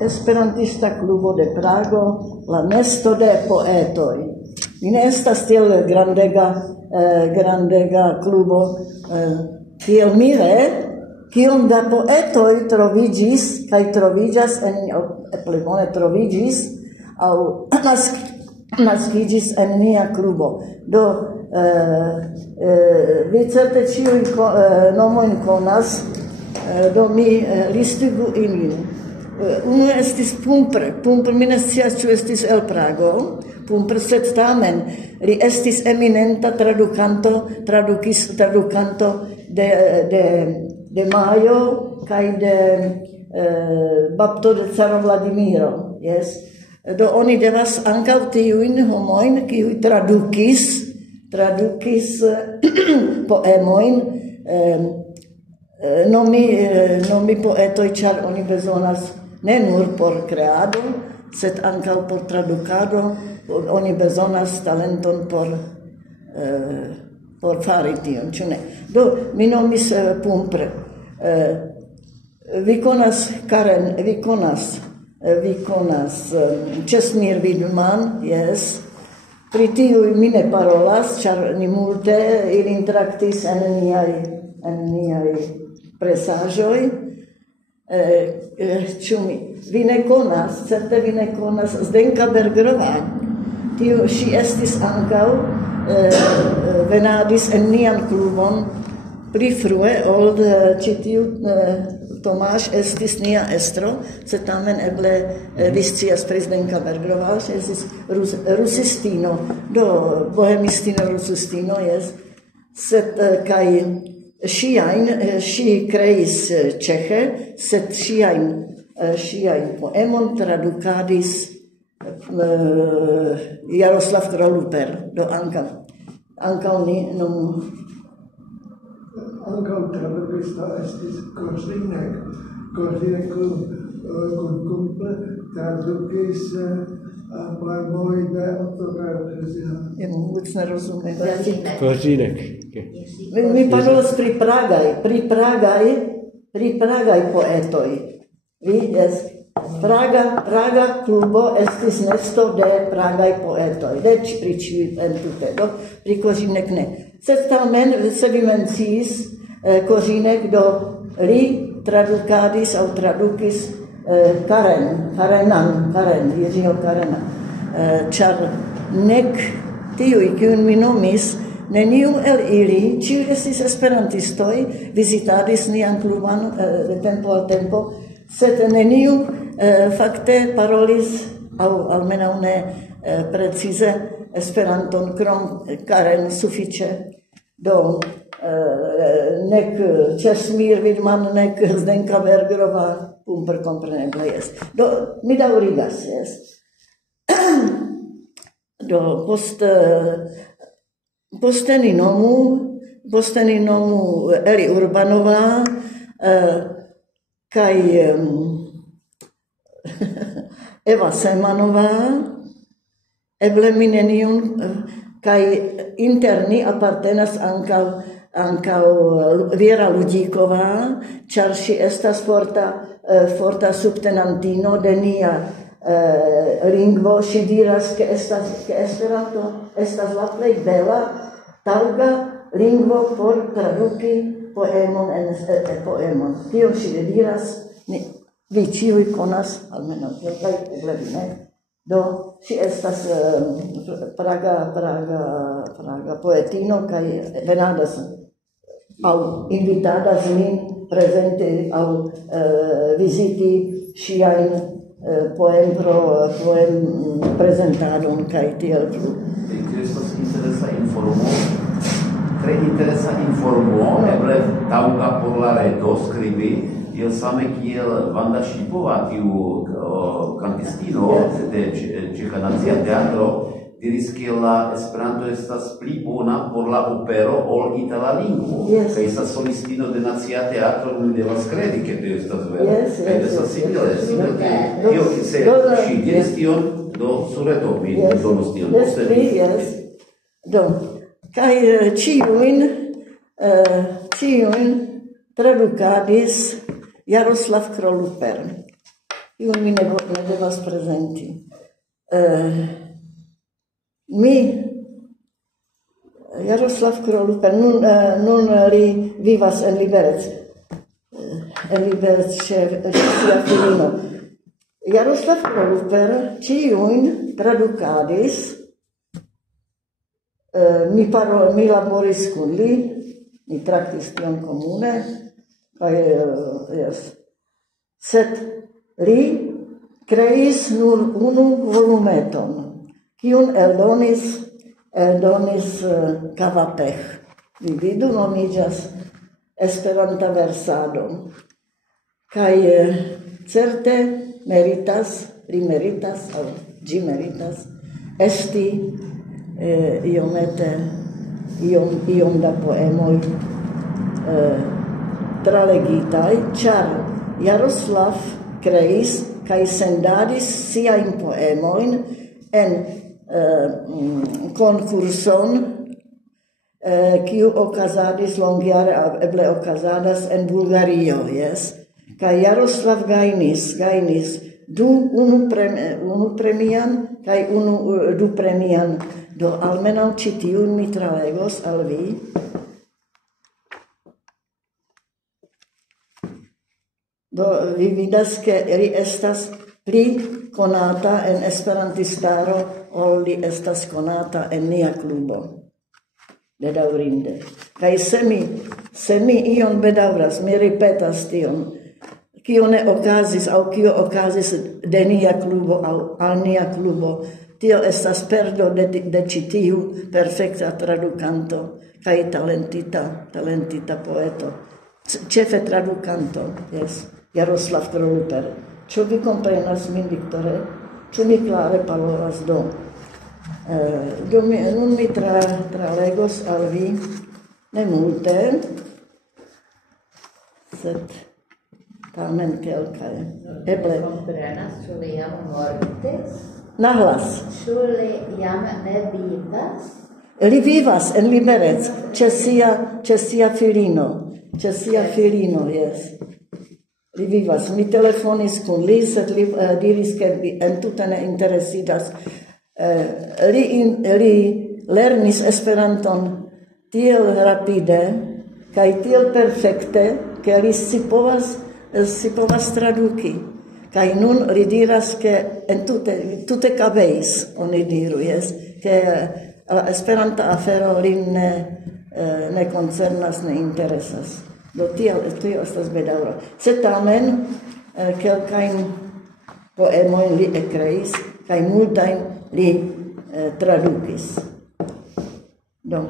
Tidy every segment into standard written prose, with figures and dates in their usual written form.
Esperantista klubo de Prago, la nesto de poetoj. Mi ne estas tiel grandega klubo, tiel mire, kiom da poetoj troviĝis kaj troviĝas pli bone troviĝis aŭ naskiĝis en nia klubo. Do vi certe ĉiuj nomojn konas, do mi listigu ilin. Unu estis Pumpre, mi ne scias, ĉu estis el Prago, Pumpre, sed tamen li estis eminenta tradukanto de Majo kaj de bapto de caro Vladimiro. Yes. Do oni devas ankaŭ tiujn homojn, kiuj tradukis poemojn, nomi poetoj, ĉar oni bezonas ne nur por kreado, sed ankaŭ por tradukado, oni bezonas talenton por fari tion, ĉu ne? Do mi nomis Pumpre. Vi konas Karen, vi konas Čestmír Vidman, yes. Pri tiuj mi ne parolas, ĉar ni multe ilin traktis en niaj presaĵoj. Vi ne konas, certe vi ne konas Zdenka Bergerova. Ŝi estis ankaŭ venadis en nian klubon pli frue ol ĉi tiu Tomáš estis nia estro, sed tamen eble vi scias pri Zdenka Bergerova, ŝi estis rusistino, do bohemistino rusistino, jes, sed kaj ŝi kreis ĉeĥe, sed ŝiajn poemon tradukadis Jaroslav Kroluper, do ankaŭ ni nun ankaŭ tradukista estis Korzinek kun Pumpre tradukis poemoj de Ottokara Březina. Ja vôbec nerozumiem. Korzinek. Mi parolas pri Pragaj poetoj. Praga klubo estis nesto de Pragaj poetoj. Ne pri ĉiuj entute, do pri Korzinek ne. Sed tamen, se vi menciis Korzinek, do li tradukadis aŭ tradukis Karen, Jiřího Karena, ĉar nek tiuj, kiujn mi nomis, neniu el ili, ĉiuj estis esperantistoj, vizitadis nian klubon de tempo al tempo, sed neniu fakte parolis, aŭ almenaŭ ne precize, Esperanton krom Karen sufiĉe. Do nek Čestmír Vidman, nek Zdenka Bergerova, Pumpre kompreneble jes. Do mi daŭrigas, jes. Do poste ni nomu Eli Urbanová kaj Eva Semanová, eble mi neniun, kaj inter ni apartenas ankaŭ Viera Ludíková, ĉar ŝi estas forta subtenantino de nia lingvo. Ŝi diras, ke Esperanto estas la plej bela, taŭga lingvo por traduki poemon en poemon. Tion ŝi diras, vi ĉiuj konas, almenaŭ kelkaj, eble vi ne. Do ŝi estas praga poetino kaj venadas aŭ invitadas min prezenti aŭ viziti ŝiajn poem prezentadon kaj tiel plu. Estas interesa informo, eble taŭga por la reto skribi, iel same kiel Vanda Šipová, tiu kantistino de Ĉeĥa Nacia Teatro, diris, ke la Esperanto estas pli bona por la opero ol itala lingvo. Kaj estas solistino de Nacia Teatro, mi devas kredi, ke tio estas vera. Kaj estas simile. Se ŝi diris tion, do sur reto mi donos tion poste. Do, kaj ĉiujn tradukadis Jaroslav Kroluper. kiun mi ne devas prezenti. Mi Jaroslav Kroluper nun li vivas en Liberec. En Liberec ĉe sia filino. Jaroslav Kroluper ĉiujn tradukadis. Mi laboris kun li, mi traktis tion komune, kaj sed li kreis nur unu volumeton, kiun eldonis Kavapeh. Vi vidu, nomiĝas Esperanta versado. Kaj certe li meritas, aŭ ĝi meritas, esti iom da poemoj tralegitaj, ĉar Jaroslav kreis kaj sendadis siajn poemojn en konkurson, kiu okazadis longjare, eble okazadas en Bulgario, jes. Kaj Jaroslav gajnis unu premian kaj du premian. Do almenaŭ ĉi tiun mi tralegos al vi. Do vi vidas, ke li estas pli konata en esperantistaro, ol li estas konata en nia klubo. Bedaŭrinde. Kaj se mi ion bedaŭras, mi ripetas tion, kio ne okazis, aŭ kio okazis de nia klubo al nia klubo, tio estas perdo de ĉi tiu perfekta tradukanto kaj talentita poeto. Ĉefe tradukanto, jes. Jaroslav Kroluper. Ĉu vi komprenas min, Viktore? Ĉu mi klare parolas do? Nun mi tralegos al vi ne multe, sed tamen kelkaj. Eble. Komprenas, ĉu li jam mortis? Nahlas. Ĉu li jam ne vivas? Li vivas en Liberec, ĉe sia filino. Ĉe sia filino, jes. Li vivas. Mi telefonis kun li, sed li diris, ke entute ne interesidas. Li lernis Esperanton tiel rapide kaj tiel perfekte, ke li scipovas traduki. Kaj nun li diras, ke tute kabeis, oni diru, jes, ke la Esperanta afero lin ne koncernas, ne interesas. Do tio estas bedaŭro. Sed tamen kelkajn poemojn li ekreis kaj multajn li tradukis. Do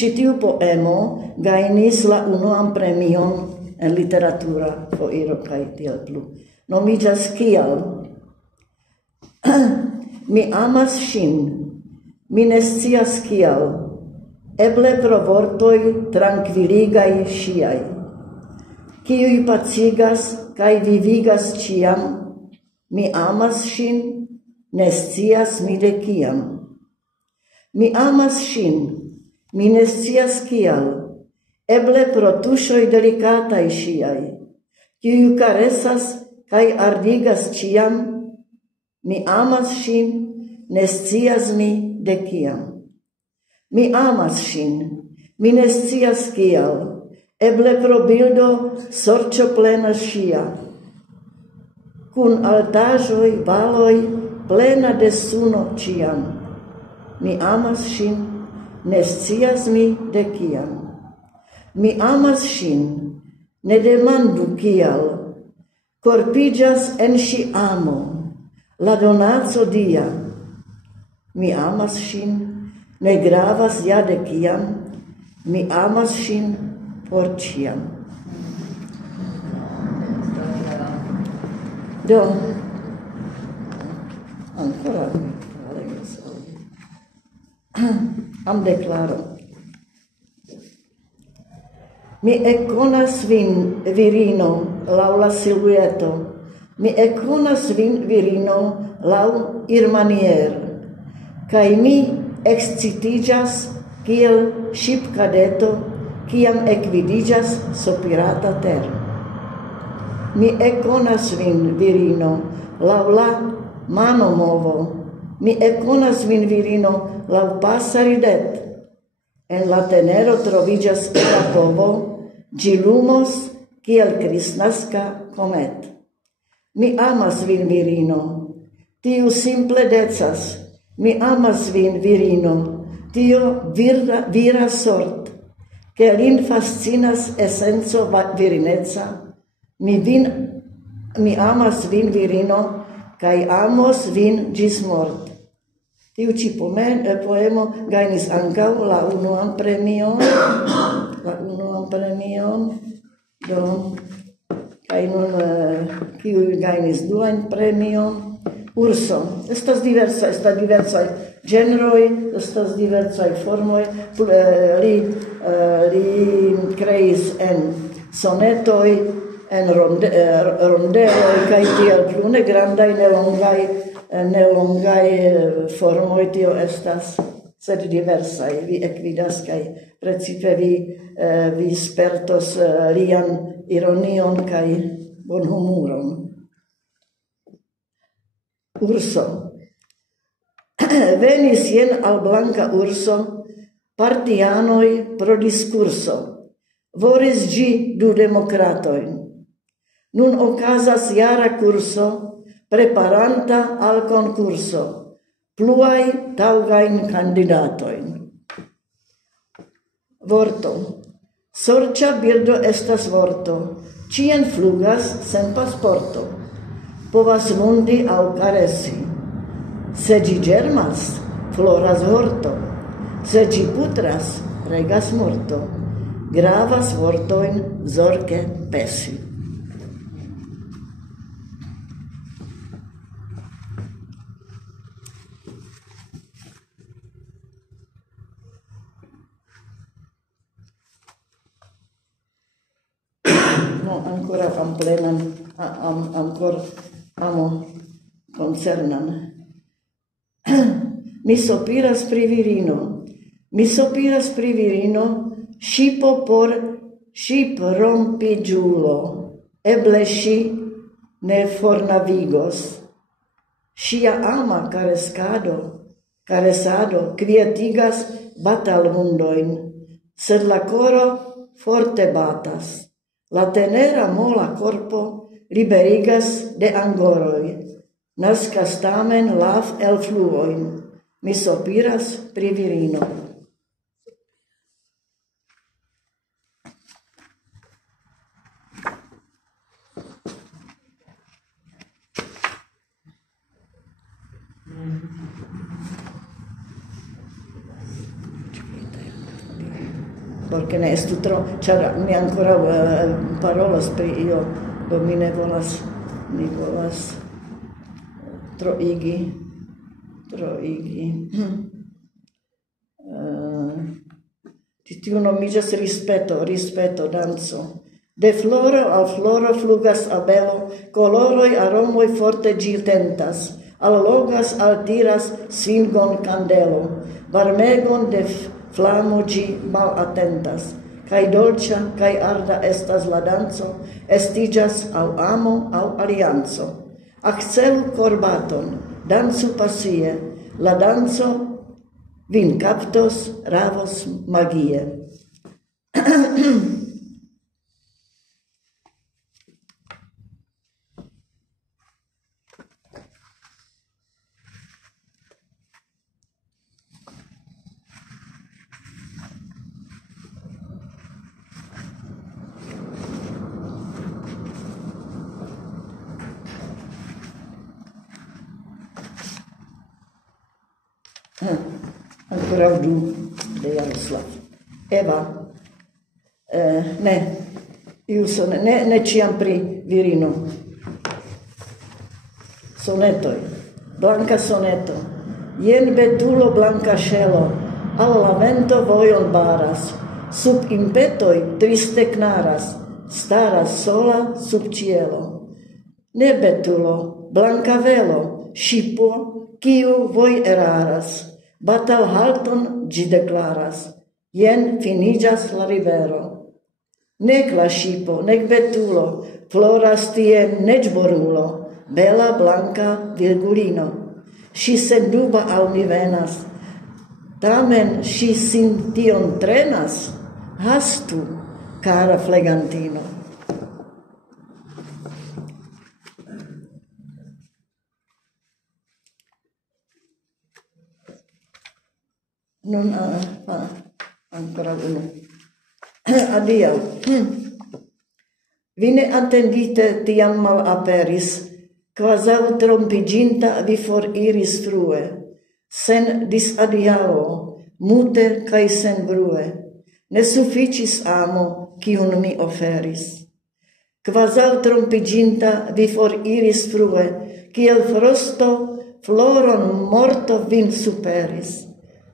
ĉi tiu poemo gajnis la unuan premion en literatura foiro kaj tiel plu. Nomiĝas Kial. Mi amas ŝin, mi ne scias kial. Eble pro vortoj trankviligaj ŝiaj, kiuj pacigas kaj vivigas ĉiam. Mi amas ŝin, ne scias mi de kiam. Mi amas ŝin, mi ne scias kial. Eble pro tuŝoj delikataj ŝiaj, kiuj karesas kaj ardigas ĉiam. Mi amas ŝin, ne scias mi de kiam. Mi amas ŝin, mi ne scias kial, eble pro bildo sorĉoplena ŝia, kun altaĵoj, valoj, plena de suno ĉiam. Mi amas ŝin, ne scias mi de kiam. Mi amas ŝin, ne demandu kial, korpiĝas en ŝi amo, la donaco dia. Mi amas ŝin, ne gravas ja de kiam, mi amas ŝin por ĉiam. Do, ancora am deklaro. Mi ekkonas vin, virino, laŭ la silueto. Mi ekkonas vin, virino, laŭ irmanier. Kaj mi excitiĝas kiel ŝipkadeto, kiam ekvidiĝas sopirata ter. mi ekonas vin virino, laŭ la manomovo, mi ekonas vin virino, laŭ pasa ridet. En la tenero troviĝas la povo, ĝi lumos kiel kristnaska komet. Mi amas vin virino, tiu simple decas, mi amas vin virino, tio vira sort, che lin fascinas essenzo virineca, mi amas vin virino, kai amos vin gis mort. Tiu ci poemo gainis ancau la unuan premion, kai nun kiu gainis duan premion, Urso. Estas diversaj genroi, estas diversaj formoj. Li kreis en sonetoj, en rondeloj kaj tiel plu, ne grandaj, nelongaj formoj tio estas, sed diversaj. Vi ekvidas kaj precipe vi spertos lian ironion kaj bonhumuron. Urso. Venis jen al blanka urso, partianoj pro diskurso. Voris ĝi du demokratojn. Nun okazas jara kurso, preparanta al konkurso, pluaj taŭgajn kandidatojn. Vorto. Sorĉa birdo estas vorto, ĉien flugas sen pasporto. Povas vundi aŭ karesi. Se ĝi ĝermas, floras vorto. Se ĝi putras, regas morto. Gravas vortojn zorge pesi. No, ancora amplenan, ancora amo concernan. Mi sopiras pri virino, ŝipo por ŝiprompiĝulo. Eble ŝi ne fornavigos. Ŝia ama karesado kvietigas batalvundojn, sed la koro forte batas. La tenera mola korpo liberigas de angoroj, naskas tamen lav elfluojn. Mi sopiras pri virino. Porque ne estu tro, ĉar mi ankoraŭ parolas pri io, do mi ne volas troigi. Tiu nomiĝas rispeto, danco. De floro al floro flugas abelo, koloroj, aromoj forte ĝi tentas, allogas, altiras svingon kandelo, varmegon de flamo ĝi malatentas, kaj dolĉa kaj arda estas la danco, estiĝas aŭ amo aŭ alianco. Akcelu korbaton, dancu pasie, la danco vin kaptos, ravos magie. Ancora du de Jaroslav. Eva, ne ciam pri virino. Sonetoj. Blanka soneto. Jen betulo blanka ŝelo, al la vento vojon baras. Sub impetoj triste knaras, staras sola sub ĉielo. Ne betulo, blanka velo, ŝipo, kiu voj eraras. Batal halton ĝi deklaras, jen finiĝas la rivero. Nek la ŝipo, nek betulo floras tie neĝborulo, bela blanka virgulino. Ŝi senduba al mi venas, tamen ŝi sin tion trenas. Hastu, cara flegantino. Nun ancora uno. Adio. Vi ne attendite tiam malaperis, quasau trompiginta vi foriris frue, sen disadiao, mute cae sen brue. Ne sufficis amo, cium mi oferis. Quasau trompiginta vi foriris frue, ciel frosto floron morto vin superis.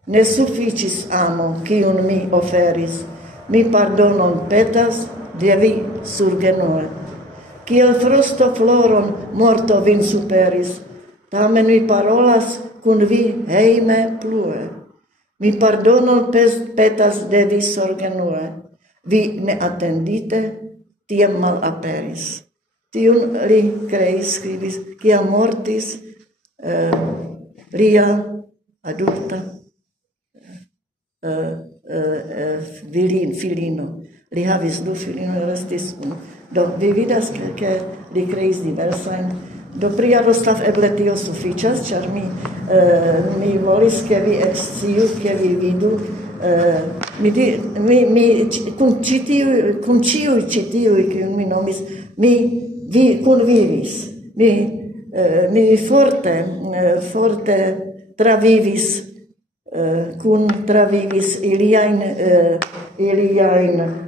Ne sufficis amo, cium mi oferis. Mi pardonon petas, de vi surgenue. Ciel frosto floron morto vin superis, tamen mi parolas cun vi heime plue. Mi pardonon petas de vi surgenue. Vi ne attendite, tiem malaperis. Tiun li creis, scribis, cia mortis lia adulta filino. Li havis du filino, restis unu. Do vi vidas, ke li creis diversajn. Do pri Jaroslav eble tio sufiĉas, ĉar mi volis, ke vi eksciu, ke vi vidu. Kun ĉiuj ĉi tiuj, kiujn mi nomis, vi kunvivis. Mi forte travivis iliajn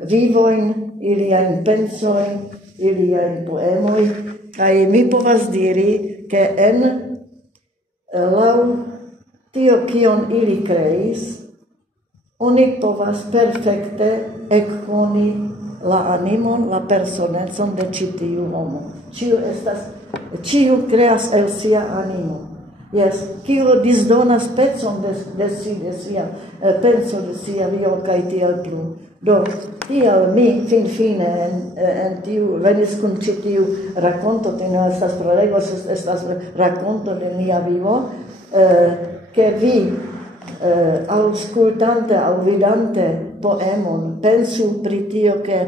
vivojn, iliajn pensojn, iliajn poemoj, kaj mi povas diri, ke laŭ tio, kion ili kreis, oni povas perfekte ekkoni la animon, la personecon de ĉi tiu homo. Ĉiu kreas el sia animo. Yes, kiu disdonas pecon de sia penso de sia vio kaj tiel plu. Do, tial mi fine en tiu venis kun ĉi tiu rakonto, ne estas prolego, estas rakonto de mia vivo, ke vi aŭskultante aŭ vidante poemon pensu pri tio, ke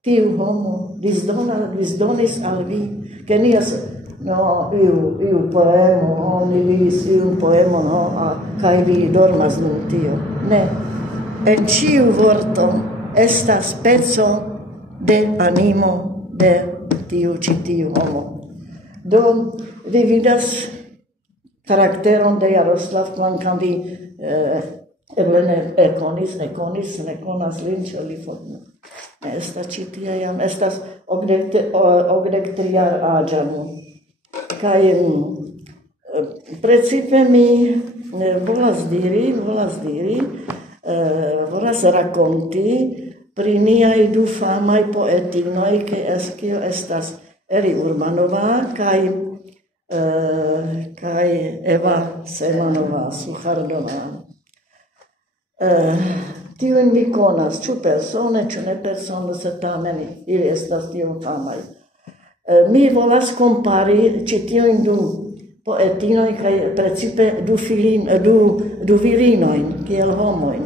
tiu homo disdonis al vi, ke ni iu poemo, ni legis iun poemon, kaj vi dormas nun tio. Ne. En ĉiu vorto estas peco de animo de tiu ĉi tiu homo. Do, vi vidas karakteron de Jaroslav, kvankam vi eble ne konas lin, ĉar li estas ĉi tie jam, estas 83-aĝa. Kaj precipe mi volas rakonti pri niaj du famaj poetinoj, kio estas Eli Urbanova kaj Eva Semanová Suchardová. Tiujn mi konas, ĉu persone, ĉu ne persone, sed tamen ili estas tiom famaj. Mi volas kompari ĉi tiujn du poetinoj kaj precipe du virinojn kiel homojn.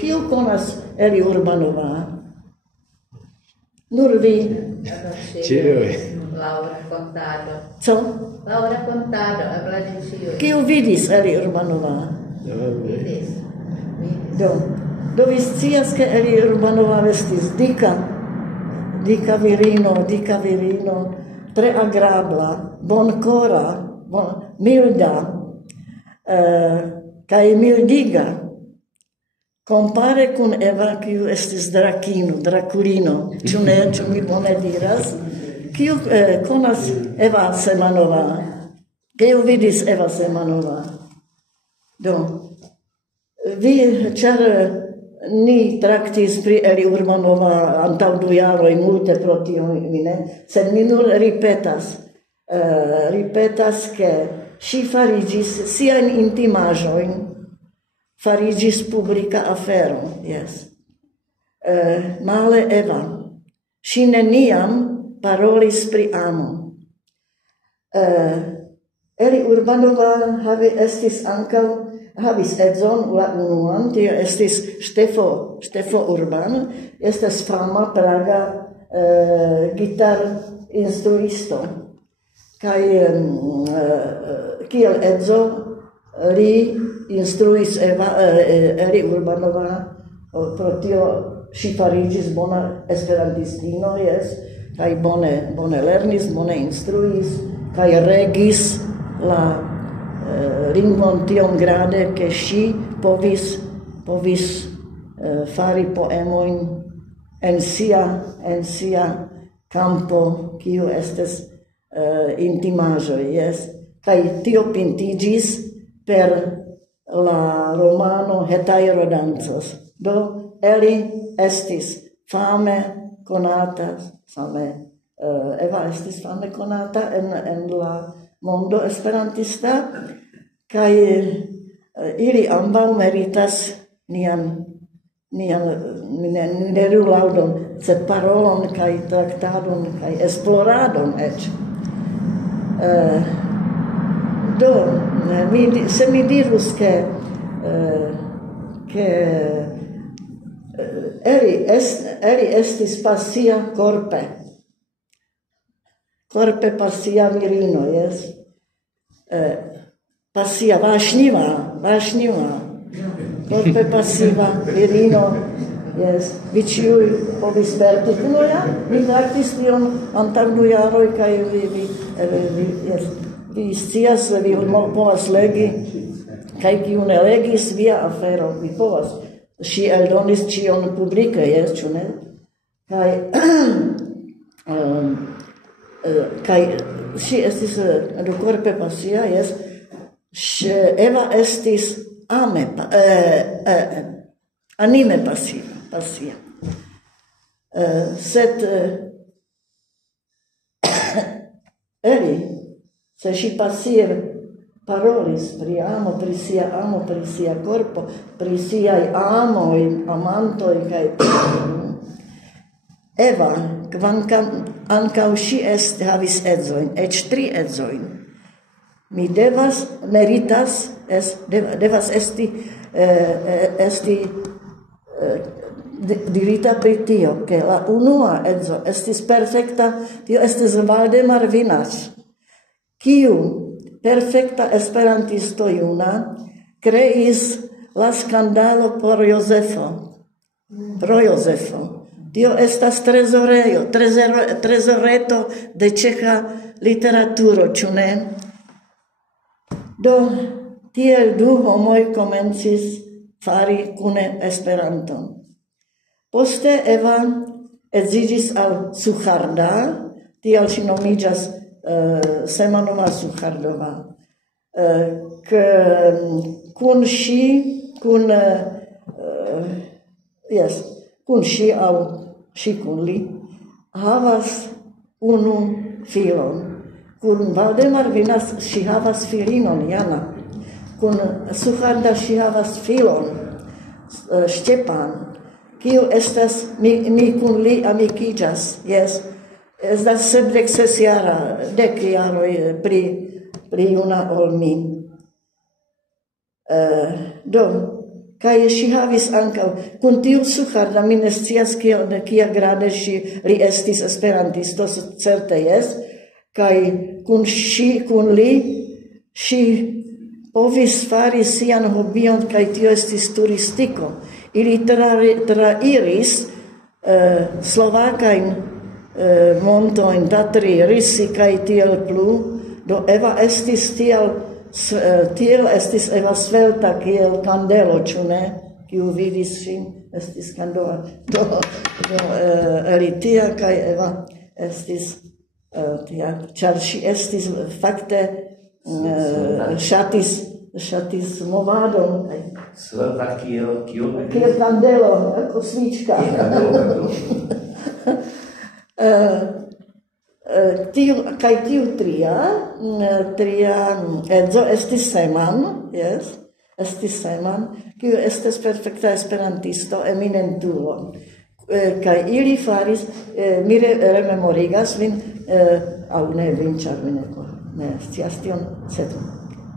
Kiu konas Eli Urbanova? Nur vi? Ĉiuj. Laura Contado. Co? Laura Contado, eble ne ĉiuj. Kiu vidis Eli Urbanova? Vidis. Do vi scias, ke Eli Urbanova estis dika virino, tre agrabla, bonkora, milda, kaj mildiga. Compare kun Eva, kiu estis drakulino, ĉu ne, ĉu mi bone diras? Kiu konas Eva Semanová? Kiu vidis Eva Semanová? Do, vi, ĉar ni traktis pri Eli Urbanova antaŭ 2 jaroj multe pro tio, sed mi nur ripetas, ke ŝi fariĝis siajn intimaĵojn, fariĝis publika afero, yes. male Eva. Ŝi neniam parolis pri amo. Eli Urbanova estis ankaŭ havis edzon la unuan, tio estis Štefo Urban, estas fama praga gitar-instruisto. Kaj kiel edzo li instruis Eli Urbanova, pro tio ŝi fariĝis bona esperantistino, kaj bone lernis, bone instruis, kaj regis la lingvon tiom grade, ke ŝi povis fari poemojn en sia campo, kiu estas intimaĵoj, kaj tio pintiĝis per la romano Hetairodancos. Do Eli estis fame konata, same Eva estis fame konata en la mondo esperantista, kaj ili ambaŭ meritas nian laŭdon, sed parolon kaj traktadon kaj esploradon eĉ. Do, se mi dirus ke Eli estis pasia korpe pasia virino, pasia vášnivá, korpe pasiva virino, vi ĉiuj povis sperti. No ja, mi traktis tion antaŭ du jaroj, kaj vi scias, vi povas legi, kaj kiu ne legis, via afero, vi povas. Ŝi eldonis ĉion publike, ĉu ne? Kaj ŝi estis do korpe pasia, Eva estis anime pasia. Sed Eli, se ŝi pasie parolis pri amo, pri sia korpo, pri siaj amoj, amantoj, kaj Eva, kvankam ankaŭ ŝi havis edzojn, eĉ 3 edzojn. Mi devas esti dirita pri tio, ke la unua edzo estis perfekta, tio estis Valdemar Vinac, kiu perfekta esperantisto juna kreis la skandalo pro Jozefo. Tio estas trezoreto de ĉeĥa literaturo, ĉu ne? Do, tiel du homoj komencis fari kune Esperanton. Poste Eva edziĝis al Suharda, tiel ŝi nomiĝas Semanova Suhardova. Kun ŝi aŭ ŝi kun li havas unu filon. Kun Valdemar Vinac ŝi havas filinon Jana. Kun Suharda ŝi havas filon Stepan, kiu estas mi kun li amikiĝas, estas 76-jara, 10 jaroj pli juna ol mi. Do, kaj ŝi havis ankaŭ, kun tiu Suharda, mi ne scias kia grade li estis esperantisto, certe kaj kun li ŝi povis fari sian hobion, kaj tio estis turistiko. Ili trairis slovakajn montojn, Tatry, Risi kaj tiel plu. Do Eva estis tiel estis Eva svelta kiel kandelo, ĉu ne? Kiu vidis ŝin, estis kandela. Do Eli tia kaj Eva estis tia, ĉar ŝi estis fakte ŝatis movadon. Svelta kiel kandelo, ako svička. Kaj tiu tria edzo estis Seman, kiu estas perfekta esperantisto, eminentulo. Kai ili faris, mi rememorigas vin, au ne vin, char mi ne scias tion, sed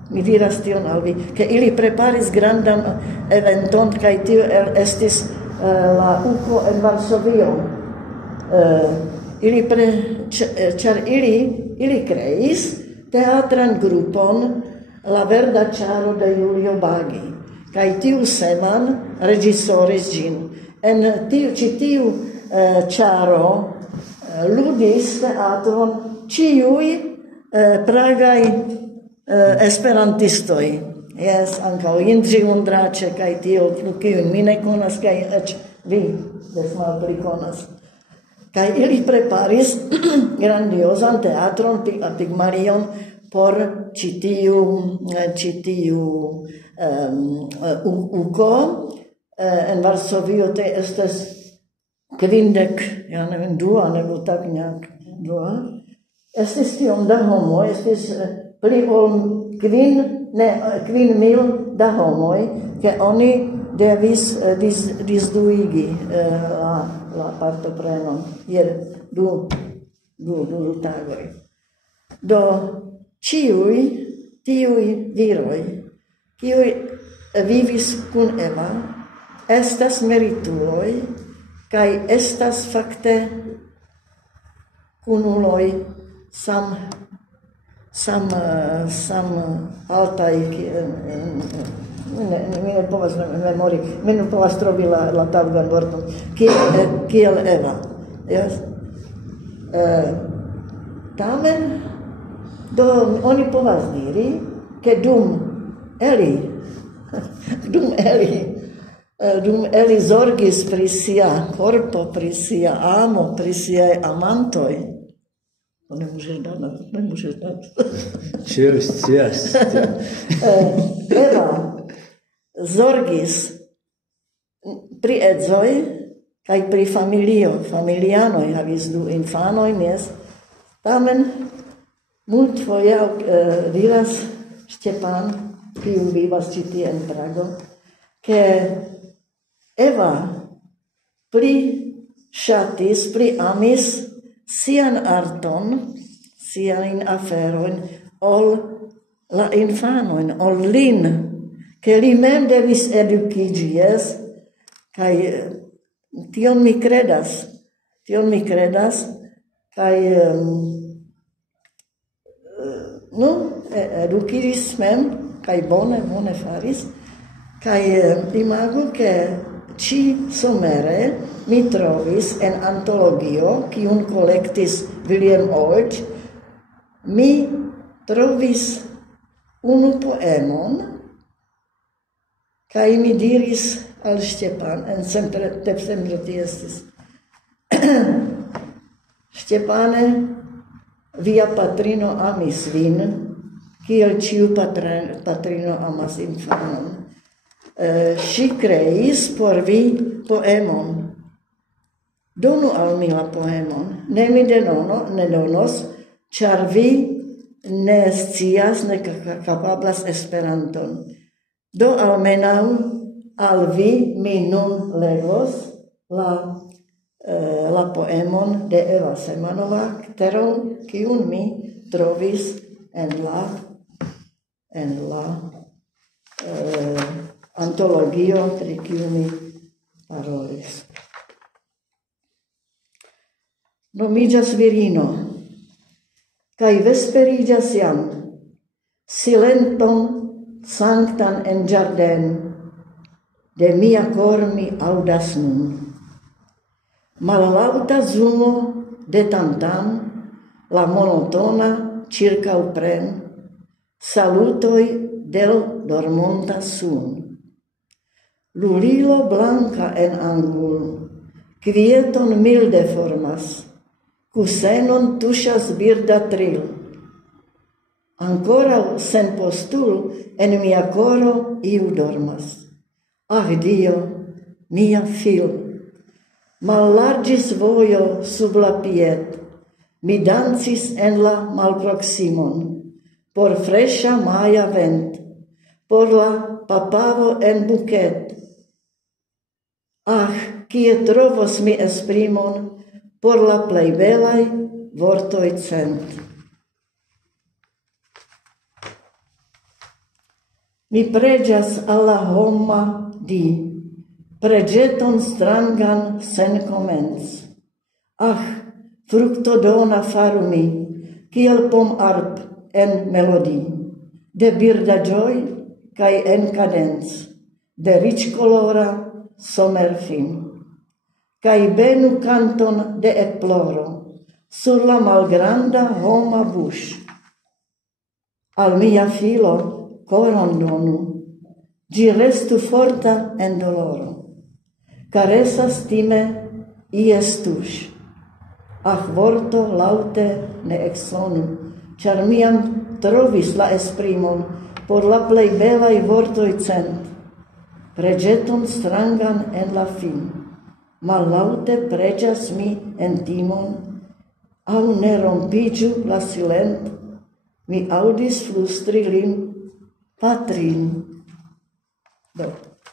mi diras tion al vi, ke ili preparis grandan eventon, kai tio estis la uko en Varsovio. Char ili kreis teatran grupon La Verda Ĉaro de Julio Bagi, kaj tiu seman reĝisoris ĝin. En tiu ĉaro ludis teatron ĉiuj pragaj esperantistoj. Jes, ankaŭ Jindřich Ondráček kaj tio, kiujn mi ne konas, kaj eĉ vi des malpli konas. Kaj ili preparis grandiozan teatron Pigmalion por ĉi tiu uko. En Varsovio te estas 50, ja ne vem, dua, nebo tak nějak dua. Estis tiom da homoj, estis pli ol 5,000 da homoj, ke oni devis disduigi la partoprenon je du tagoj. Do ĉiuj tiuj viroj, kiuj vivis kun Eva, estas merituloj kaj estas fakte kunuloj sam altaj, mi ne povas memori, mi ne povas trovi la taŭgan vorton, kiel Eva. Yes? Tamen, do oni povas diri, ke dum Eli zorgis pri sia korpo, pri sia amo, pri siaj amantoj. To nemôžeš dať. Scias. Eva zorgis pri edzoj kaj pri familianoj, havis 2 infanoj, jes. Tamen multfoje diras Štepan, kiu vivas ĉi tie en Prago, ke Eva pli ŝatis, pli amis sian arton, siajn aferojn, ol la infanojn, ol lin, ke li mem devis edukiĝi, jes, kaj tion mi kredas, kaj edukiĝis mem, kaj bone faris, kaj imagu, ke ĉi somere mi trovis en antologio, kiun kolektis William Olch, mi trovis unu poemon, kaj mi diris al Štepan, en septembre estis. Štepane, via patrino amis vin, kiel ĉiu patrino amas infanon. Ŝi kreis por vi poemon. Donu al mi la poemon. Ne mi ne donos, ĉar vi ne scias, ne kapablas Esperanton. Do almenaŭ al vi mi nun legos la poemon de Eva Semanova, kiun mi trovis en la antologio, pri kiu mi parolis. Nomiĝas virino, kaj vesperiĝas jam, silenton sanktan en ĝarden, de mia kor mi aŭdas nun. Mallaŭta zumo de tam-tam, la monotona ĉirkaŭpren, salutoj del dormonta sun. Lulilo blanka en angul, kvieton milde formas, kusenon tuŝas birda tril. Ankoraŭ sen postul en mia koro iu dormas. Ah Dio, mia fil! Mallarĝis vojo sub la pied, mi dancis en la malproksimon, por freŝa maja vent, por la papavo en buket. ach, kie trovos mi esprimon por la plej belaj vortoj cent. Mi preĝas al la homa di, preĝeton strangan sen komenc. Ach, fruktodona faru mi, kiel pomarp en melodii, de birdaĝoj kaj en kadenc, de riĉkolora somerfin. Kaj benu kanton de ekploro sur la malgranda homa buŝ. Al mia filo koron donu, ĝi restu forta en doloro. Caresas time ies tuŝ. Ach, vorto laŭte ne eksonu, ĉar miam trovis la esprimon por la plej belaj vortoj cent. Preĝeton strangan en la fin. Mallaŭte preĝas mi en timon, aŭ ne rompiĝu la silent. Mi aŭdis flustri lin, patrin. Do,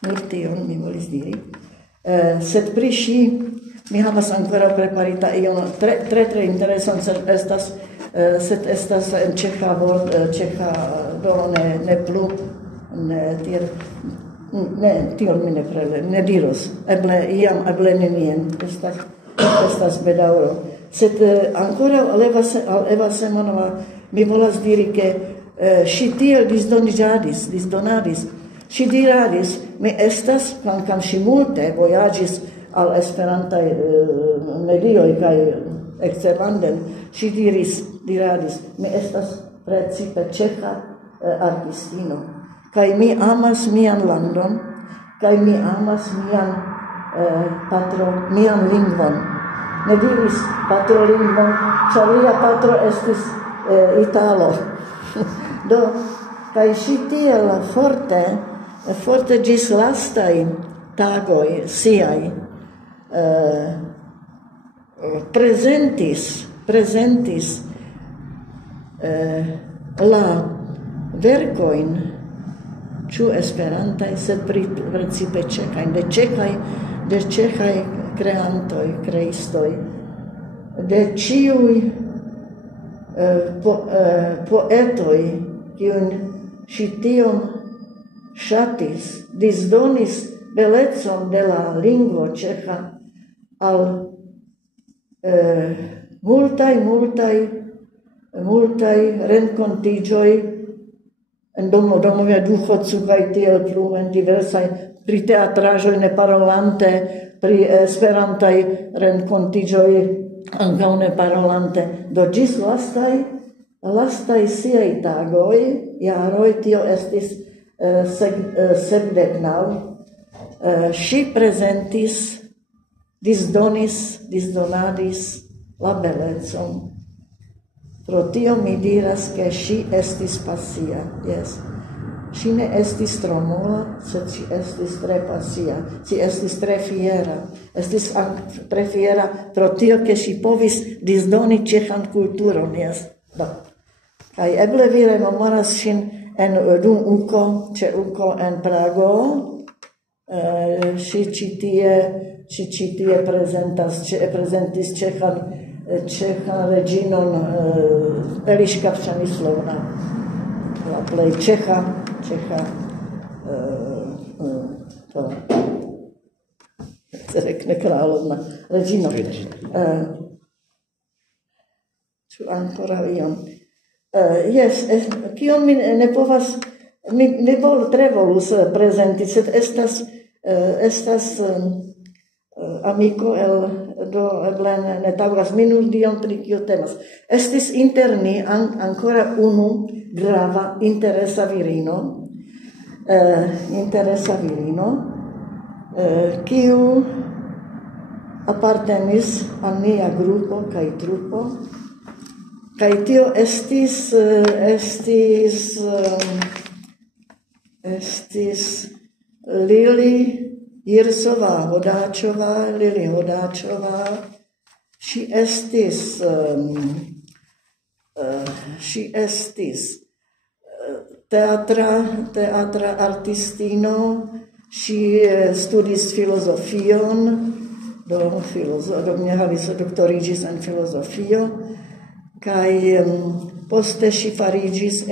nur tion mi volis diri. Sed pri ŝi mi havas ankoraŭ preparita ion tre intereson, sed estas en ĉeĥa do ne plu ne tion mi ne diros. Eble nenien. Estas bedaŭro. Sed ankoraŭ al Eva Semonova mi volas diri, ke ŝi tiel disdonadis. Ŝi diradis, mi estas, kvankam ŝi multe vojaĝis al esperantaj medioj kaj eksterlanden, ŝi diradis, mi estas precipe ĉeĥa artistino, kaj mi amas mian landon, kaj mi amas mian mian lingvon. Ne diris patrolingvon, ĉar lia patro estis italo. Do, kaj ŝi tiel forte ĝis lastaj tagoj siaj prezentis la verkojn, ĉu esperantaj, sed precipe ĉeĥajn, de ĉeĥaj kreistoj, de ĉiuj poetoj, kiujn ŝi tiom ŝatis, disdonis belecon de la lingvo ĉeĥa al multaj renkontiĝoj en domovia duchocu kaj tiel plu, en diversaj pri teatraĵoj neparolante, pri esperantaj renkontiĝoj ankaŭ neparolante. Do ĝis lastaj siaj tagoj, jaroj, tio estis 79, ŝi prezentis, disdonadis la belecon. Pro tio mi diras, ke ŝi estis pasia. Yes. Ŝi ne estis tro mola, sed ŝi estis tre pasia. Ŝi estis tre fiera. Estis tre fiera pro tio, ke ŝi povis disdoni ĉeĥan kulturon. Yes. Kaj eble vi rememoras ŝin dum ĉe Uko en Prago. Ŝi ĉi tie prezentis ĉeĥan reĝinon Eliška Přemyslovna, la plej ĉeĥa se řekne královna, reĝino. Ĉu ankoraŭ ion? Jes, kion mi ne povas, mi tre volus prezenti, sed estas amiko do eble ne taŭgas mi nur dion pri kio temas. Estis inter ni ankoraŭ unu grava interesa virino, kiu apartenis al nia grupo kaj trupo, kaj tio estis Lili Hodáčová. Ŝi estis teatra artistino, și studis filozofion, do mne havis doktorigis en filozofio, kaj poste ŝi fariĝis,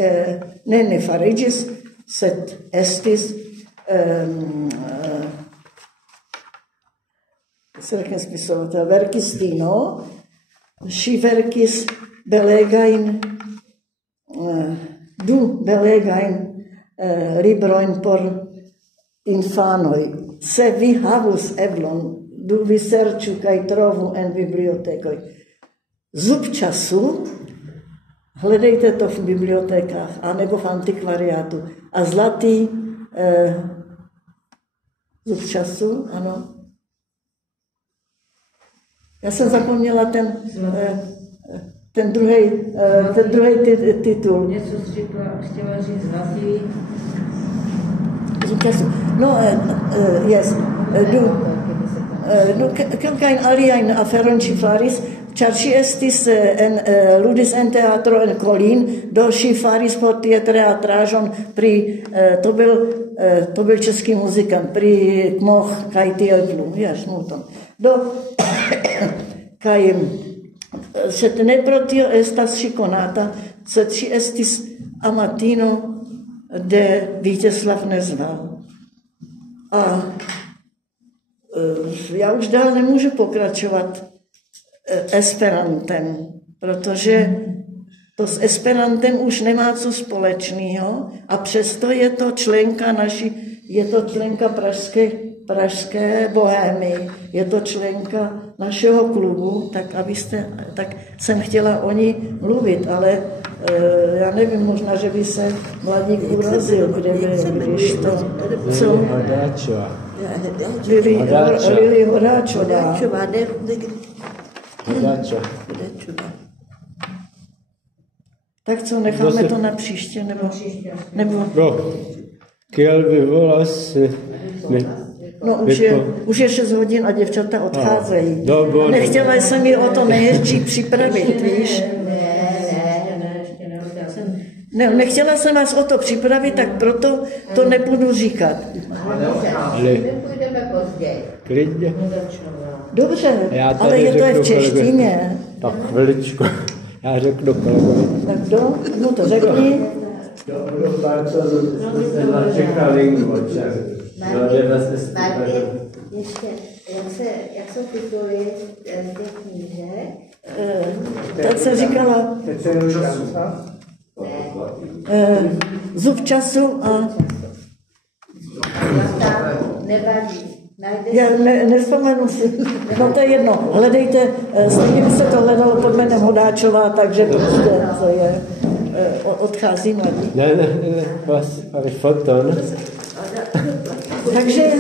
ne fariĝis, sed estis verkistino. Ŝi verkis du belegajn librojn por infanoj. Se vi havus eblon, du vi serĉu kaj trovu en bibliotekoj. Zubčasu, hledejte to v bibliotekách, anebo v antikvariátu. A zlatý Zubčasu, ano. Já jsem zapomněla ten druhý titul. Něco chtěla říct zlatý. No, yes. Kelkajn aliajn aferojn ŝi faris, ĉar ŝi estis ludis en teatro en Kolín, do ŝi faris por tie teatraĵon pri to byl český muzikant pri Kmoch kaj tiel plu, jes multon. Do kaj sed ne pro tio estas ŝi konata, sed ŝi estis amatino de Vítězslav Nezval. A já už dál nemůžu pokračovat esperantem, protože to s esperantem už nemá co společného a přesto je to členka pražské bohémy, je to členka našeho klubu, tak jsem chtěla o ní mluvit, ale já nevím, možná, že by se Mladík urazil, když to... Co? Lili Horáčová. Tak co, necháme to na příště, nebo... No, kiel vyvolal si... No, už je 6 hodin a děvčata odcházejí. No, nechtěla jsem ji o to nejhezčí připravit, víš? Ne, nechtěla jsem vás o to připravit, tak proto to nebudu říkat. Ale půjdeme později. Klidně. Dobře, ale je to v češtině. Tak chviličku, já řeknu kolegovi. Tak kdo? No to řekni. Martin, ještě, jak jsou tituly těch knížek? Tak se říkala Zubčasu a... Nevadí. Já nevzpomenu si. No to je jedno. Hledejte, stejně by se to hledalo pod jménem Hodáčová, takže prostě to je... Odchází Mladík. Ne, foton. Takže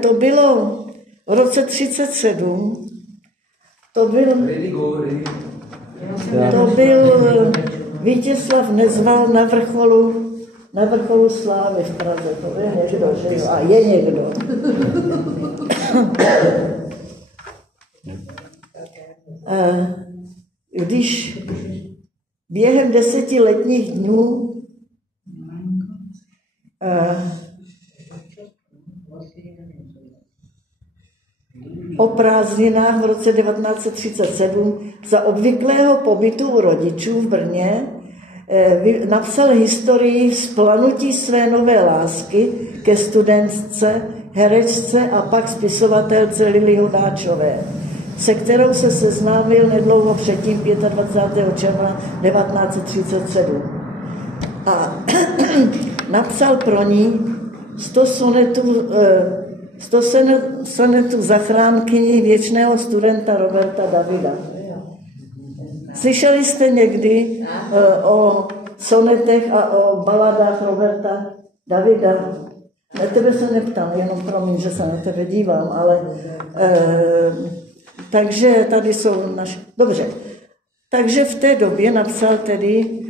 to bylo v roce 1937. To byl Vítězslav Nezval na vrcholu slávy v Praze. To je někdo, že jo? A je někdo. Když během 10 letních dnů o prázdninách v roce 1937 za obvyklého pobytu u rodičů v Brně napsal historii vzplanutí své nové lásky ke studentce, herečce a pak spisovatelce Lili Hodáčové, se kterou se seznámil nedlouho předtím 25. června 1937. A napsal pro ní 100 sonetů zachránkyni věčného studenta Roberta Davida. Slyšeli jste někdy o sonetech a o baladách Roberta Davida? Na tebe se neptám, jenom promiň, že se na tebe dívám, ale... takže tady jsou naše... Dobře. Takže v té době napsal tedy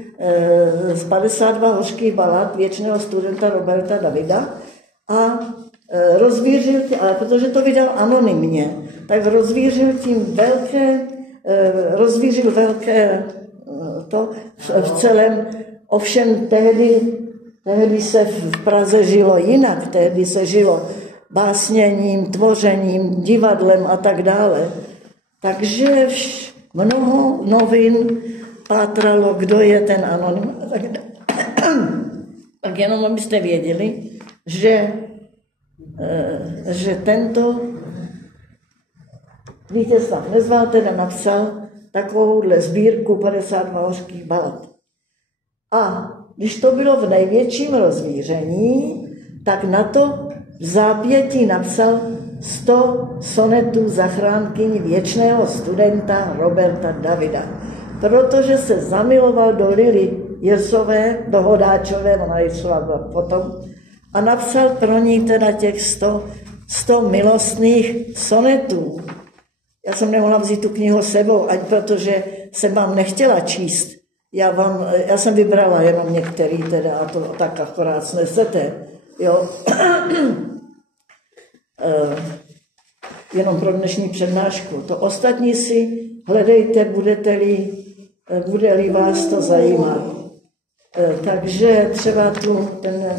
z 52 hořkých balad věčného studenta Roberta Davida a rozvířil, protože to vydal anonymně, tak rozvířil velké to v celém, ovšem tehdy Tehdy se v Praze žilo jinak, tehdy se žilo básněním, tvořením, divadlem a tak dále. Takže mnoho novin pátralo, kdo je ten anonym. Tak jenom abyste věděli, že tento Vítězslav Nezval teda napsal takovouhle sbírku 52 hořkých balad. A když to bylo v největším rozvíření, tak na to v zápětí napsal 100 sonetů zachránkyni věčného studenta Roberta Davida. Protože se zamiloval do Lily Jirsové, do Hodáčové, ona Jirsová byla potom, a napsal pro ní teda těch 100 milostných sonetů. Já jsem nemohla vzít tu knihu sebou, ať protože jsem vám nechtěla číst. Já jsem vybrala jenom některý teda, a to tak akorát snesete. Jo. Jenom pro dnešní přednášku. To ostatní si hledejte, bude-li vás to zajímat. Takže třeba tu ten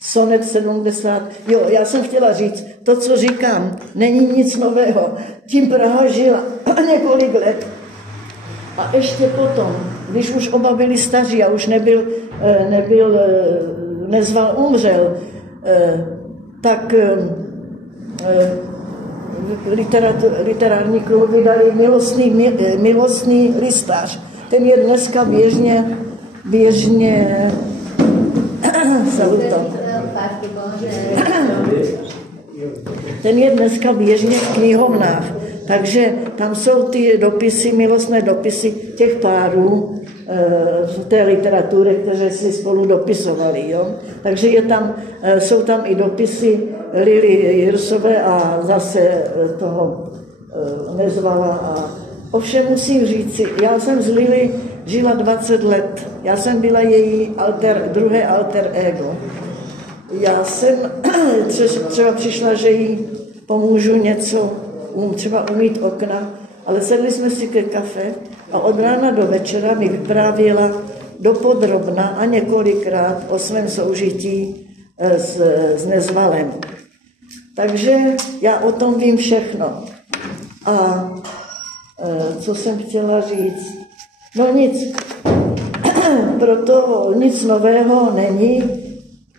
sonet 70. Jo, já jsem chtěla říct, to, co říkám, není nic nového. Tím Praha žila několik let. A ještě potom, když už oba byli staří a už nebyl Nezval umřel, tak literární kruh vydali milostný listář. Ten je dneska běžně ten je dneska běžně v knihovnách. Takže tam jsou ty dopisy, milostné dopisy těch párů v té literatuře, které si spolu dopisovali. Jo? Takže jsou tam i dopisy Lily Jirsové a zase toho Nezvala. A ovšem musím říci, já jsem s Lily žila 20 let. Já jsem byla její druhé alter ego. Já jsem třeba přišla, že jí pomůžu něco, třeba umýt okna, ale sedli jsme si ke kafe a od rána do večera mi vyprávěla dopodrobna a několikrát o svém soužití s Nezvalem. Takže já o tom vím všechno. A co jsem chtěla říct? No nic. Proto nic nového není.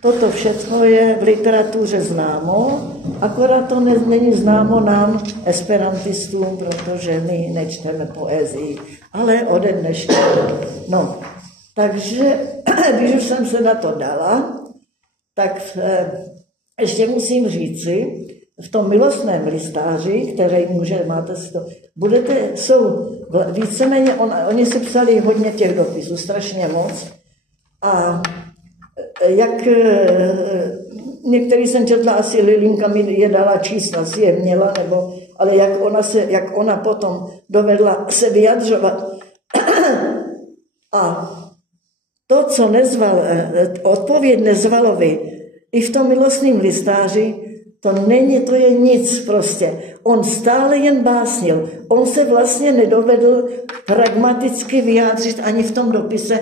Toto všechno je v literatuře známo, akorát to není známo nám, esperantistům, protože my nečteme poezii, ale ode dnešního. No, takže, když už jsem se na to dala, tak ještě musím říci, v tom milostném listáři, který máte si to, jsou víceméně, oni si psali hodně těch dopisů, strašně moc, a jak některý jsem četla, asi Lilinka mi je dala číst, asi je měla, ale jak ona potom dovedla se vyjadřovat. A to, co Nezval, odpověď Nezvalovi i v tom milostném listáři, to je nic prostě. On stále jen básnil. On se vlastně nedovedl pragmaticky vyjádřit ani v tom dopise,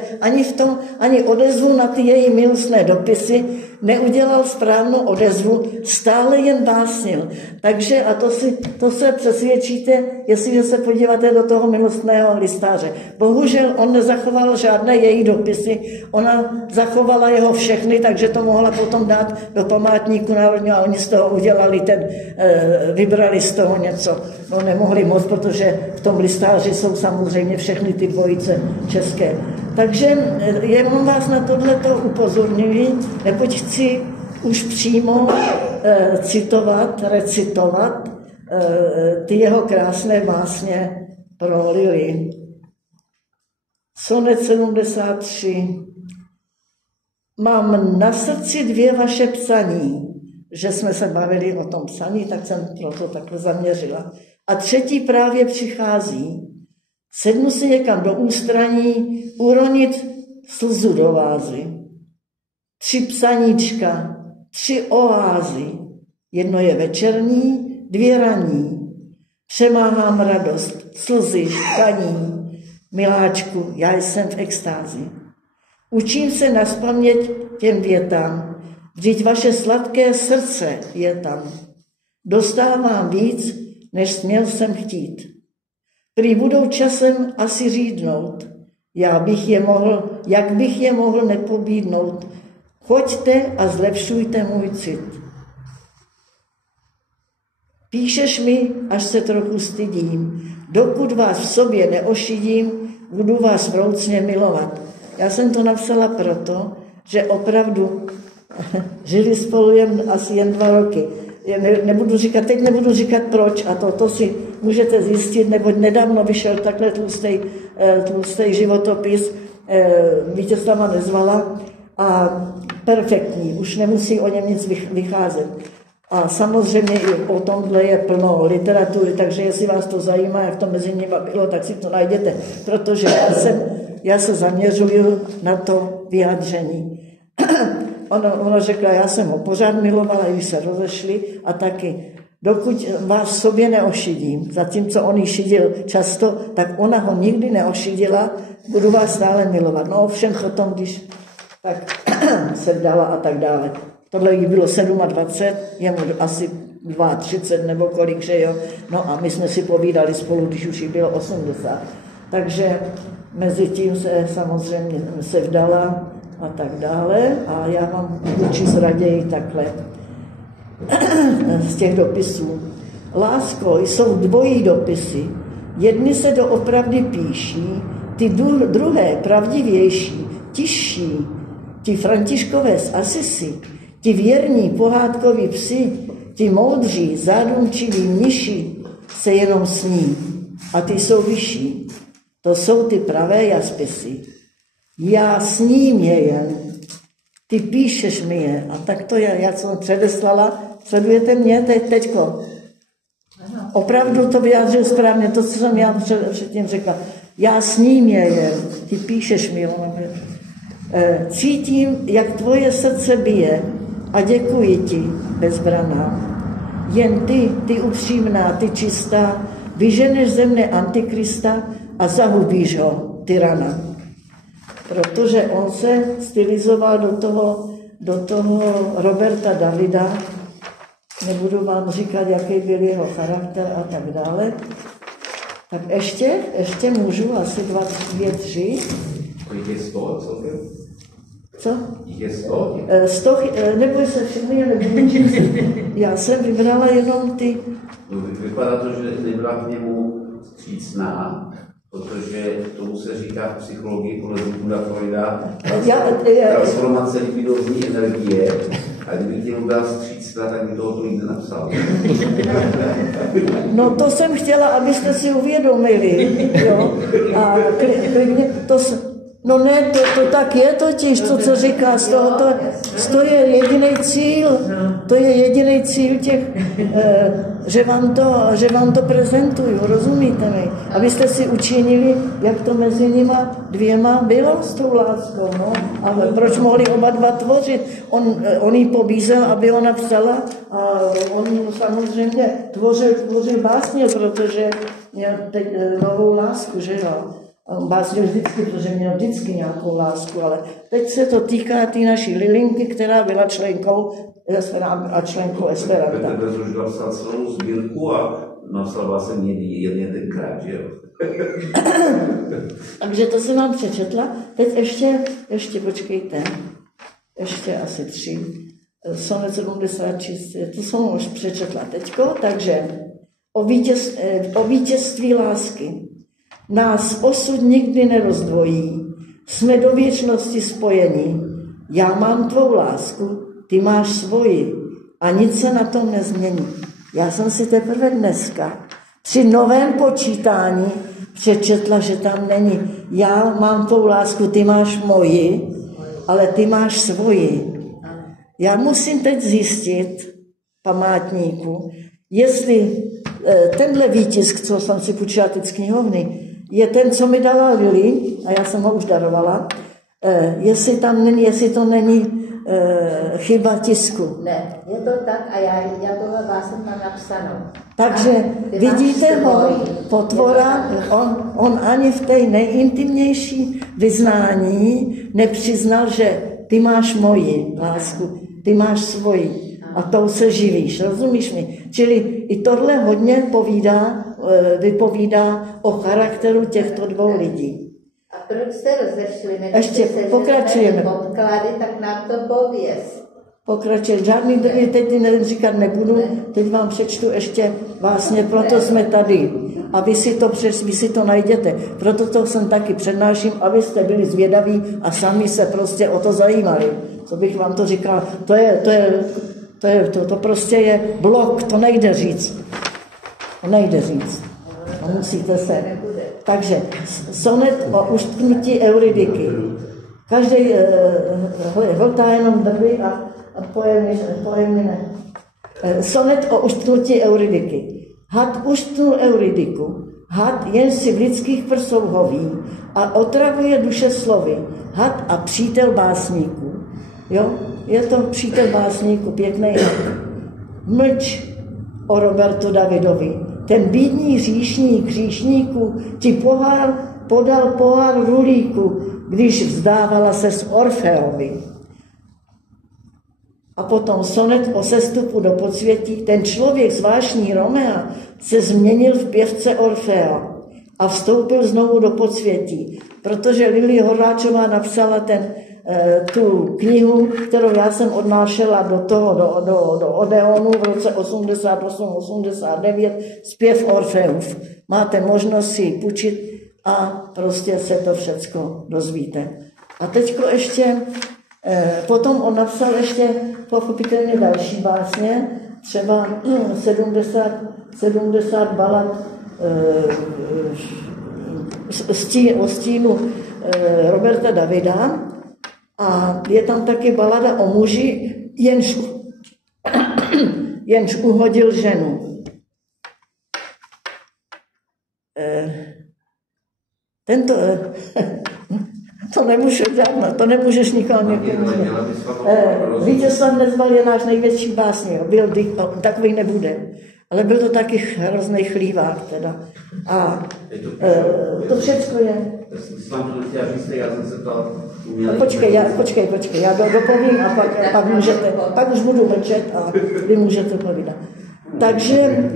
ani odezvu na ty její milostné dopisy. Neudělal správnou odezvu, stále jen básnil. Takže, a to se přesvědčíte, jestliže se podíváte do toho milostného listáře. Bohužel on nezachoval žádné její dopisy, ona zachovala jeho všechny, takže to mohla potom dát do památníku národního a oni z toho udělali vybrali z toho něco. No nemohli moc, protože v tom listáři jsou samozřejmě všechny ty dvojice české. Takže jenom vás na tohleto upozorňuji, neboť chci už přímo recitovat ty jeho krásné básně pro Lily. Sonet 73. Mám na srdci 2 vaše psaní, že jsme se bavili o tom psaní, tak jsem proto takhle zaměřila. A 3. právě přichází. Sednu si někam do ústraní, uronit slzu do vázy. 3 psaníčka, 3 oázy. 1 je večerní, 2 ranní. Přemáhám radost, slzy, škaní. Miláčku, já jsem v extázi. Učím se nazpaměť těm větám, vždyť vaše sladké srdce je tam. Dostávám víc, než směl jsem chtít. Prý budou časem asi řídnout, jak bych je mohl nepobídnout. Choďte a zlepšujte můj cit. Píšeš mi, až se trochu stydím. Dokud vás v sobě neošidím, budu vás vroucně milovat. Já jsem to napsala proto, že opravdu žili spolu asi jen 2 roky. Teď nebudu říkat proč, a to si můžete zjistit, nebo nedávno vyšel takhle tlustý životopis, Vítězslava Nezvala, a perfektní, už nemusí o něm nic vycházet. A samozřejmě i o tomhle je plno literatury, takže jestli vás to zajímá, jak to mezi nimi bylo, tak si to najděte, protože já se zaměřuju na to vyjádření. Ona řekla, já jsem ho pořád milovala, když se rozešli, a taky, dokud vás v sobě neošidím, zatímco on ji šidil často, tak ona ho nikdy neošidila, budu vás stále milovat. No ovšem potom, když tak se vdala a tak dále. Tohle jí bylo 27, jemu asi 32 nebo kolik, že jo. No a my jsme si povídali spolu, když už jí bylo 80. Takže mezi tím se samozřejmě se vdala a tak dále. A já vám budu číst raději takhle z těch dopisů. Lásko, jsou dvojí dopisy. Jedny se doopravdy píší, ty druhé pravdivější, tižší, ti Františkové z Asisi, ti věrní pohádkoví psi, ti moudří, zádumčiví mniši se jenom sní. A ty jsou vyšší. To jsou ty pravé jaspisy. Já sním je jen, ty píšeš mi je. A tak to je, já jsem předeslala, sledujete mě teďko. Opravdu to vyjádřil správně, to, co jsem já předtím řekla. Já sním je jen, ty píšeš mi je. Cítím, jak tvoje srdce bije, a děkuji ti, bezbraná. Jen ty upřímná, ty čistá, vyženeš ze mne Antikrista a zahubíš ho, tyrana. Protože on se stylizoval do toho Roberta Davida. Nebudu vám říkat, jaký byl jeho charakter a tak dále. Tak ještě můžu asi 2, 3. Kolik je 100 celkem? Co? Je 100? 100, neboj se, všechny je nebudu číst. Já jsem vybrala jenom ty. No, vypadá to, že nebyla k němu vstřícná, protože tomu se říká v psychologii podle Sigmunda Freuda transformace lipidózní energie. A kdyby k němu byla vstřícná, tak by toho tolik nenapsal. No to jsem chtěla, abyste si uvědomili. Jo? A klidně to... No ne, to tak je totiž, to, co říká, to je jediný cíl, to je jediný cíl těch, že vám to prezentuju, rozumíte mi? Abyste si učinili, jak to mezi nima 2 bylo s tou láskou, no? A proč mohli oba 2 tvořit? On jí pobízel, aby ona psala, a on samozřejmě tvořil básně, protože měl teď novou lásku, že jo? Básně vždycky, protože měl vždycky nějakou lásku, ale teď se to týká té naší Lilinky, která byla členkou Esperanta. Petr už napsal celou sbírku a napsal vlastně jedně tenkrát, že jo? Takže to jsem vám přečetla. Teď ještě počkejte, ještě asi 3. Sonet 76, to jsem už přečetla teďko, takže o vítězství lásky. Nás osud nikdy nerozdvojí, jsme do věčnosti spojení. Já mám tvou lásku, ty máš svoji a nic se na tom nezmění. Já jsem si teprve dneska při novém počítání přečetla, že tam není. Já mám tvou lásku, ty máš moji, ale ty máš svoji. Já musím teď zjistit, památníku, jestli tenhle výtisk, co jsem si půjčila teď z knihovny, je ten, co mi dala Lili, a já jsem ho už darovala, jestli to není chyba tisku. Ne, je to tak a já tohle báseň mám napsanou. Takže vidíte ho, potvora, on ani v té nejintimnější vyznání nepřiznal, že ty máš moji lásku, ty máš svoji a tou se živíš, rozumíš mi? Čili i tohle hodně vypovídá o charakteru těchto dvou lidí. A proč jste rozešli? Ještě pokračujeme. Podklady, tak nám to pověz. Pokračuje. Žádný druhý teď říkat nebudu, teď vám přečtu ještě vlastně, proto jsme tady. A vy si to najděte. Proto to jsem taky přednáším, abyste byli zvědaví a sami se prostě o to zajímali. Co bych vám to říkal, to prostě je blok, to nejde říct. To nejde říct. A musíte se. Takže sonet o uštknutí Euridiky. Každý hltá jenom drby a pojemně ne. Sonet o uštknutí Euridiky. Had uštknul Euridiku. Had jen si v lidských prsou hoví a otravuje duše slovy. Had a přítel básníků. Jo? Je to přítel básníků, pěkný. Mlč o Robertu Davidovi. Ten bídný hříšníků ti podal pohár rulíku, když vzdávala se s Orfeovi. A potom sonet o sestupu do podsvětí. Ten člověk zvláštní Romea se změnil v pěvce Orfea a vstoupil znovu do podsvětí, protože Lily Horláčová napsala tu knihu, kterou já jsem odnášela do Odeonu v roce 88-89, zpěv Orfeův. Máte možnost si ji půjčit a prostě se to všecko dozvíte. A teďko ještě, potom on napsal ještě pochopitelně další básně, třeba 70 balad o stínu Roberta Davida a je tam taky balada o muži, jenž uhodil ženu. To nemůžeš nikoho někomu. Vítězslav Nezval je náš největší básník. Takový nebude. Ale byl to taky hrozný chlívák teda. A to všechno je. Počkej, já dopovím a pak už budu mlčet a vy můžete povídat. Takže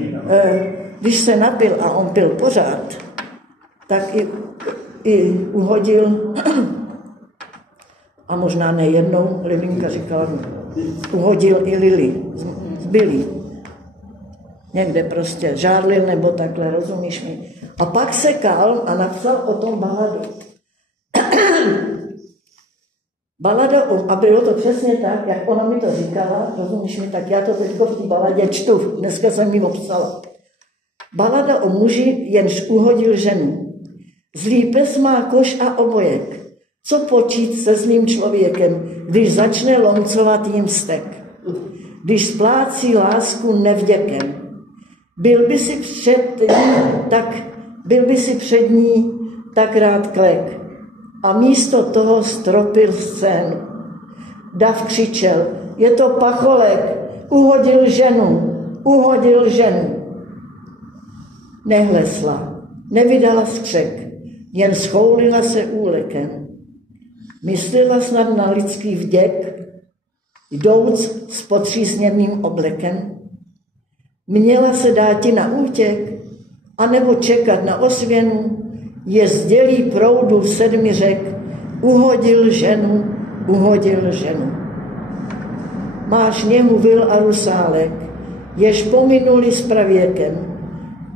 když se napil a on pil pořád, tak i uhodil, a možná nejednou, Lilinka říkala, uhodil i Lily, zbylý. Někde prostě žádlil nebo takhle, rozumíš mi. A pak se kal a napsal o tom baladu. A bylo to přesně tak, jak ona mi to říkala, rozumíš mi, tak já to teďko v té baladě čtu, dneska jsem ji obsala. Balada o muži, jenž uhodil ženu. Zlý pes má koš a obojek. Co počít se zlým člověkem, když začne lomcovat jim vztek? Když splácí lásku nevděkem. Byl by si před ní tak rád klek. A místo toho stropil scénu. Dav křičel, je to pacholek, uhodil ženu. Nehlesla, nevydala skřek, jen schoulila se úlekem. Myslela snad na lidský vděk, jdouc s potřísněným oblekem. Měla se dáti na útěk, anebo čekat na osvěnu, je sdělí proudu 7 řek, uhodil ženu. Máš němu vil a rusálek, jež pominuli s pravěkem.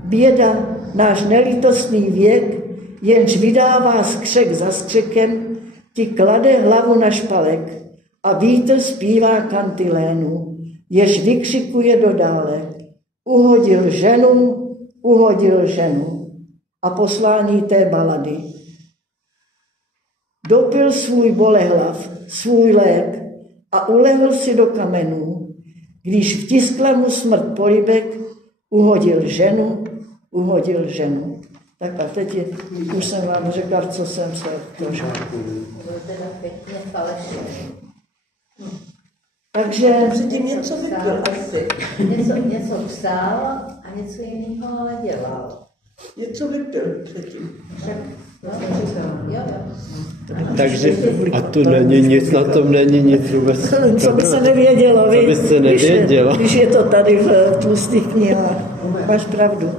Běda, náš nelítostný věk, jenž vydává skřek za skřekem, ti klade hlavu na špalek a vítr zpívá kantilénu, jež vykřikuje dodále. Uhodil ženu. A poslání té balady. Dopil svůj bolehlav, svůj lék a ulehl si do kamenů. Když vtiskla mu smrt polibek, uhodil ženu. Tak a teď už jsem vám řekla, co jsem se trošku. To teda pěkně falešně. Takže Předtím něco vypil asi. Něco psal a něco jiného ale dělal. Něco vypil předtím. Jo. Takže a tu není nic, na tom není nic vůbec. co by se nevědělo, Co by se nevědělo. když je to tady v tlustých knihách. Máš pravdu.